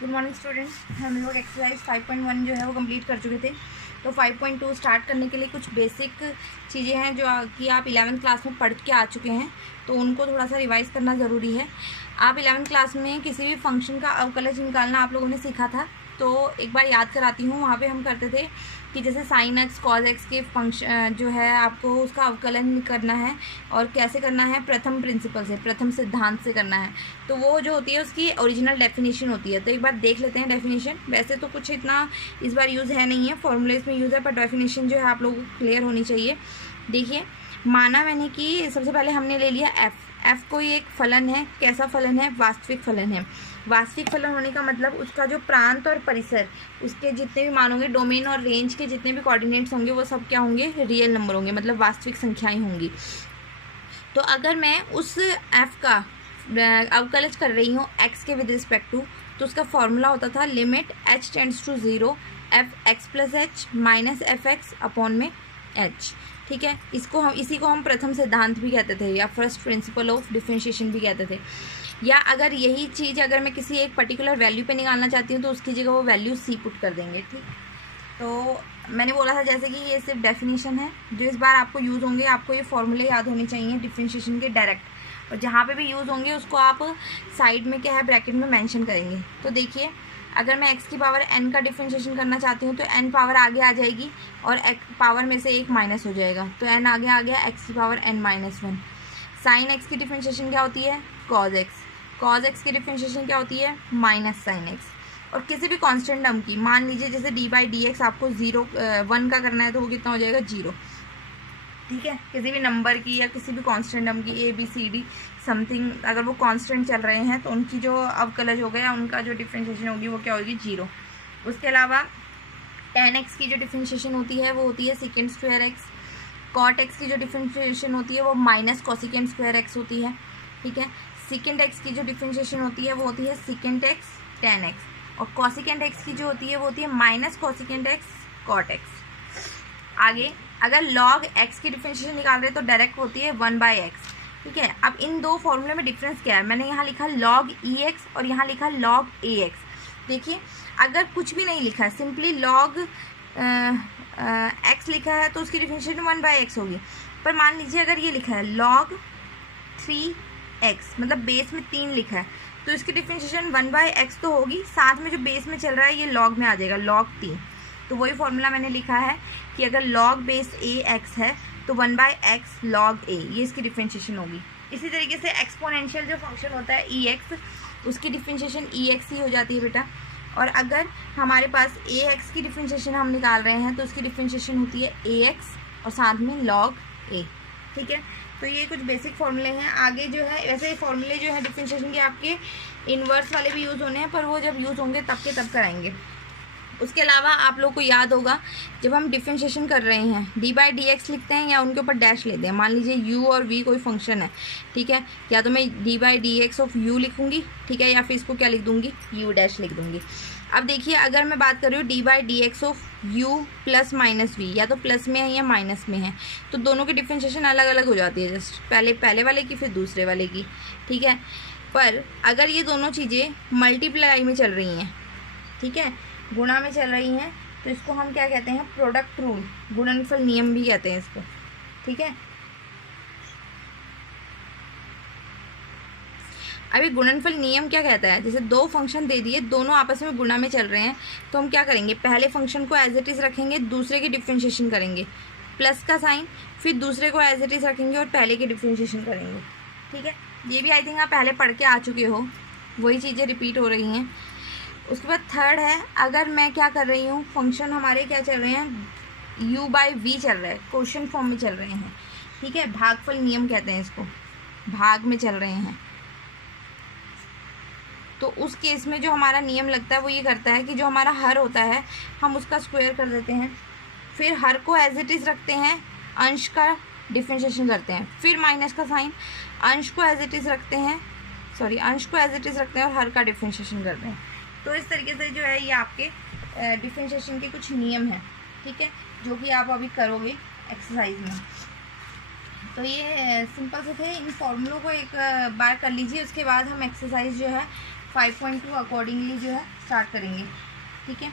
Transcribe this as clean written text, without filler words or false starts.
Good morning students, हम लोग exercise 5.1 जो है वो कंप्लीट कर चुके थे। तो 5.2 स्टार्ट करने के लिए कुछ बेसिक चीज़ें हैं जो कि आप 11th क्लास में पढ़ के आ चुके हैं, तो उनको थोड़ा सा रिवाइज़ करना ज़रूरी है। आप 11th क्लास में किसी भी फंक्शन का अवकलज निकालना आप लोगों ने सीखा था, तो एक बार याद कराती हूँ। वहाँ पे हम करते थे कि जैसे साइन एक्स कॉज एक्स के फंक्शन जो है आपको उसका अवकलन करना है, और कैसे करना है, प्रथम प्रिंसिपल से, प्रथम सिद्धांत से करना है। तो वो जो होती है उसकी ओरिजिनल डेफिनेशन होती है। तो एक बार देख लेते हैं डेफिनेशन। वैसे तो कुछ इतना इस बार यूज़ है नहीं है, फॉर्मूलेज में यूज़ है, पर डेफिनेशन जो है आप लोगों को क्लियर होनी चाहिए। देखिए, माना मैंने कि सबसे पहले हमने ले लिया एफ कोई एक फलन है। कैसा फलन है? वास्तविक फलन है। वास्तविक फलन होने का मतलब उसका जो प्रांत और परिसर, उसके जितने भी मान होंगे, डोमेन और रेंज के जितने भी कोऑर्डिनेट्स होंगे, वो सब क्या होंगे? रियल नंबर होंगे, मतलब वास्तविक संख्याएं होंगी। तो अगर मैं उस एफ का अवकलज कर रही हूँ एक्स के विद रिस्पेक्ट टू, तो उसका फॉर्मूला होता था limit h tends to 0 f x plus h minus f x upon में एच। ठीक है, इसी को हम प्रथम सिद्धांत भी कहते थे, या फर्स्ट प्रिंसिपल ऑफ डिफरेंशिएशन भी कहते थे। या अगर यही चीज़ अगर मैं किसी एक पर्टिकुलर वैल्यू पे निकालना चाहती हूँ, तो उसकी जगह वो वैल्यू सी पुट कर देंगे। ठीक, तो मैंने बोला था जैसे कि ये सिर्फ डेफिनेशन है जो इस बार आपको यूज़ होंगे। आपको ये फॉर्मूले याद होने चाहिए डिफरेंशिएशन के डायरेक्ट, और जहाँ पे भी यूज़ होंगे उसको आप साइड में क्या है, ब्रैकेट में मेंशन करेंगे। तो देखिए, अगर मैं x की पावर n का डिफरेंशिएशन करना चाहती हूँ, तो n पावर आगे आ जाएगी और पावर में से एक माइनस हो जाएगा, तो n आगे आ गया, x की power n minus 1। Sine x की डिफरेंशिएशन क्या होती है? Cos x। कॉज x की डिफरेंशिएशन क्या होती है? Minus sine x। और किसी भी कांस्टेंट टर्म की, मान लीजिए जैसे d/dx आपको 1 का करना है, तो वो कितना हो जाएगा? 0। ठीक है, किसी भी नंबर की या किसी भी कांस्टेंट टर्म की, A B C D something, अगर वो कांस्टेंट चल रहे हैं तो उनकी जो अवकलज हो गया, उनका जो डिफरेंशिएशन होगी वो क्या होगी? 0। उसके अलावा tan x की जो डिफरेंशिएशन होती है वो होती है second square x. cot x की जो डिफरेंशिएशन होती है वो माइनस कोसिकेंड स्क्वायर एक्स होती है। ठीक है, सेकेंड x की जो डिफरेंशिएशन होती है वो होती है सेकेंड x tan x, और कोसिकेंड x की जो होती है वो होती है minus cosecant x cot x। आगे अगर log x की डिफरेंशिएशन निकाल रहे हैं तो डायरेक्ट होती है 1/x। ठीक है, अब इन दो फॉर्मूले में डिफरेंस क्या है? मैंने यहाँ लिखा log ex और यहाँ लिखा log ax। देखिए, अगर कुछ भी नहीं लिखा है, सिंपली log x लिखा है, तो उसकी डिफरेंशिएशन 1/x होगी। पर मान लीजिए अगर ये लिखा है log 3x, मतलब बेस में 3 लिखा है, तो इसकी डिफरेंशिएशन 1/x तो होगी, साथ में जो बेस में चल रहा है ये log में आ जाएगा, log 3। तो वही फॉर्मूला मैंने लिखा है कि अगर log बेस a x है तो 1/x log a, ये इसकी डिफरेंशिएशन होगी। इसी तरीके से एक्सपोनेंशियल जो फंक्शन होता है ex, उसकी डिफरेंशिएशन ex ही हो जाती है बेटा। और अगर हमारे पास ax की डिफरेंशिएशन हम निकाल रहे हैं, तो उसकी डिफरेंशिएशन होती है ax और साथ में log a। ठीक है, तो ये कुछ बेसिक फॉर्मूले हैं। आगे जो है वैसे फॉर्मूले जो है डिफरेंशिएशन के आपके इन्वर्स वाले भी यूज़ होने हैं, पर वो जब यूज़ होंगे तब के तब कराएंगे। उसके अलावा आप लोग को याद होगा, जब हम डिफरेंशिएशन कर रहे हैं d/dx लिखते हैं या उनके ऊपर डैश लेते हैं। मान लीजिए u और v कोई फंक्शन है, ठीक है, या तो मैं d/dx ऑफ u लिखूंगी, ठीक है, या फिर इसको क्या लिख दूंगी? u डैश लिख दूंगी। अब देखिए, अगर मैं बात कर रही हूँ d/dx of u plus minus v, या तो प्लस में है या माइनस में है, तो दोनों की डिफरेंशिएशन अलग अलग हो जाती है, जस्ट पहले वाले की फिर दूसरे वाले की। ठीक है, पर अगर ये दोनों चीज़ें मल्टीप्लाई में चल रही हैं, ठीक है, गुणा में चल रही हैं, तो इसको हम क्या कहते हैं? प्रोडक्ट रूल, गुणनफल नियम भी कहते हैं इसको। ठीक है, अभी गुणनफल नियम क्या कहता है? जैसे दो फंक्शन दे दिए, दोनों आपस में गुणा में चल रहे हैं, तो हम क्या करेंगे? पहले फंक्शन को एज इट इज़ रखेंगे, दूसरे की डिफरेंशिएशन करेंगे, प्लस का साइन, फिर दूसरे को एज इट इज़ रखेंगे और पहले की डिफरेंशिएशन करेंगे। ठीक है, ये भी आई थिंक आप पहले पढ़ के आ चुके हो, वही चीज़ें रिपीट हो रही हैं। उसके बाद थर्ड है, अगर मैं क्या कर रही हूँ, फंक्शन हमारे क्या चल रहे हैं? u/v चल रहा है, क्वोशिएंट फॉर्म में चल रहे हैं। ठीक है, भागफल नियम कहते हैं इसको, भाग में चल रहे हैं। तो उस केस में जो हमारा नियम लगता है वो ये करता है कि जो हमारा हर होता है हम उसका स्क्वायर कर देते हैं, फिर हर को एज इट इज़ रखते हैं, अंश का डिफरेंशिएशन करते हैं, फिर माइनस का साइन, अंश को एज इट इज़ रखते हैं, अंश को एज इट इज़ रखते हैं और हर का डिफरेंशिएशन करते हैं। तो इस तरीके से जो है ये आपके डिफरेंशिएशन के कुछ नियम हैं। ठीक है, जो कि आप अभी करोगे एक्सरसाइज में। तो ये सिंपल से थे। इन फॉर्मूलों को एक बार कर लीजिए, उसके बाद हम एक्सरसाइज जो है 5.2 अकॉर्डिंगली जो है स्टार्ट करेंगे। ठीक है,